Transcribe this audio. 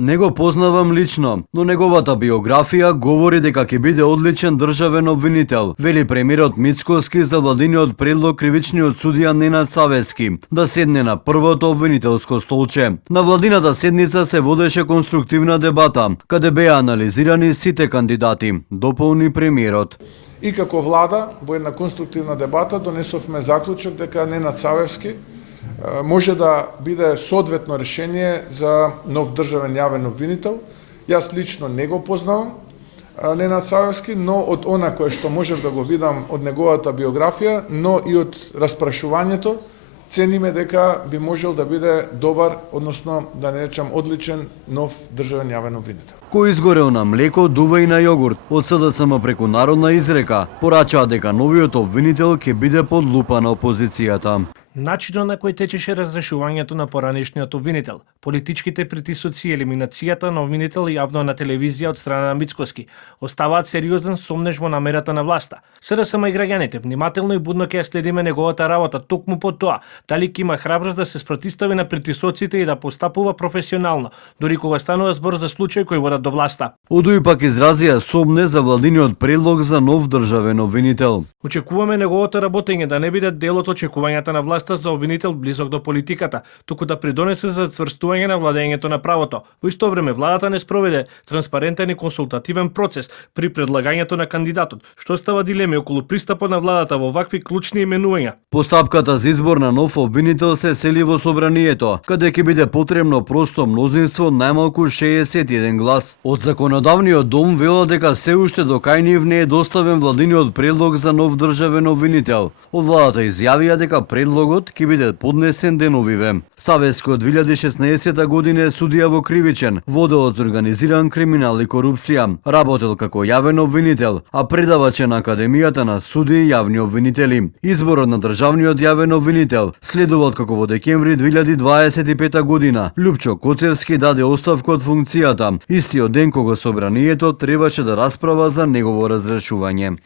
Не го познавам лично, но неговата биографија говори дека ќе биде одличен државен обвинител, вели премиерот Мицкоски за владиниот предлог кривичниот судија Ненад Савески да седне на првото обвинителско столче. На владината седница се водеше конструктивна дебата, каде беа анализирани сите кандидати, дополни премиерот. И како влада, во една конструктивна дебата, донесовме заклучок дека Ненад Савески може да биде соодветно решение за нов државен јавен обвинител. Јас лично не го познавам Ненад Савески, но од она кое што можев да го видам од неговата биографија, но и од распрашувањето, цениме дека би можел да биде добар, односно да не речам одличен нов државен јавен обвинител. Кој изгорел на млеко, дува и на јогурт. Од СДСМ преку народна изрека порачаа дека новиот обвинител ќе биде под лупа на опозицијата. Начинот на кој течеше разрешувањето на поранешниот обвинител, политичките притисоци и елиминацијата на обвинител јавно на телевизија од страна на Мицкоски оставаат сериозен сомнеж во намерата на власта. СДСМ и граѓаните внимателно и будно ќе ја следиме неговата работа токму по тоа, дали ќе има храброст да се спротистави на притисоците и да постапува професионално, дури кога станува збор за случаи кои водат до власта. Одуи пак изразија сомне за владиниот предлог за нов државен обвинител. Очекуваме неговото работење да не биде дел од очекувањата на власта за обвинител близок до политиката, туку да придонесе за цврстување на владењето на правото. Во исто време владата не спроведе транспарентен и консултативен процес при предлагањето на кандидатот, што става дилеми околу пристапот на владата во вакви клучни именувања. Постапката за избор на нов обвинител се сели во собранието, каде ќе биде потребно просто мнозинство најмалку 61 глас. Од законодавниот дом велат дека се уште до кај нив не е доставен владиниот предлог за нов државен обвинител. Од владата изјавија дека предлогот ќе биде поднесен деновиве. Савески од 2016 година е судија во Кривичен, водел за организиран криминал и корупција, работел како јавен обвинител, а предавач е на Академијата на судии и јавни обвинители. Изборот на државниот јавен обвинител следува откако во декември 2025 година Љупчо Коцевски даде оставка од функцијата, истиот ден кога собранието требаше да расправа за негово разрешување.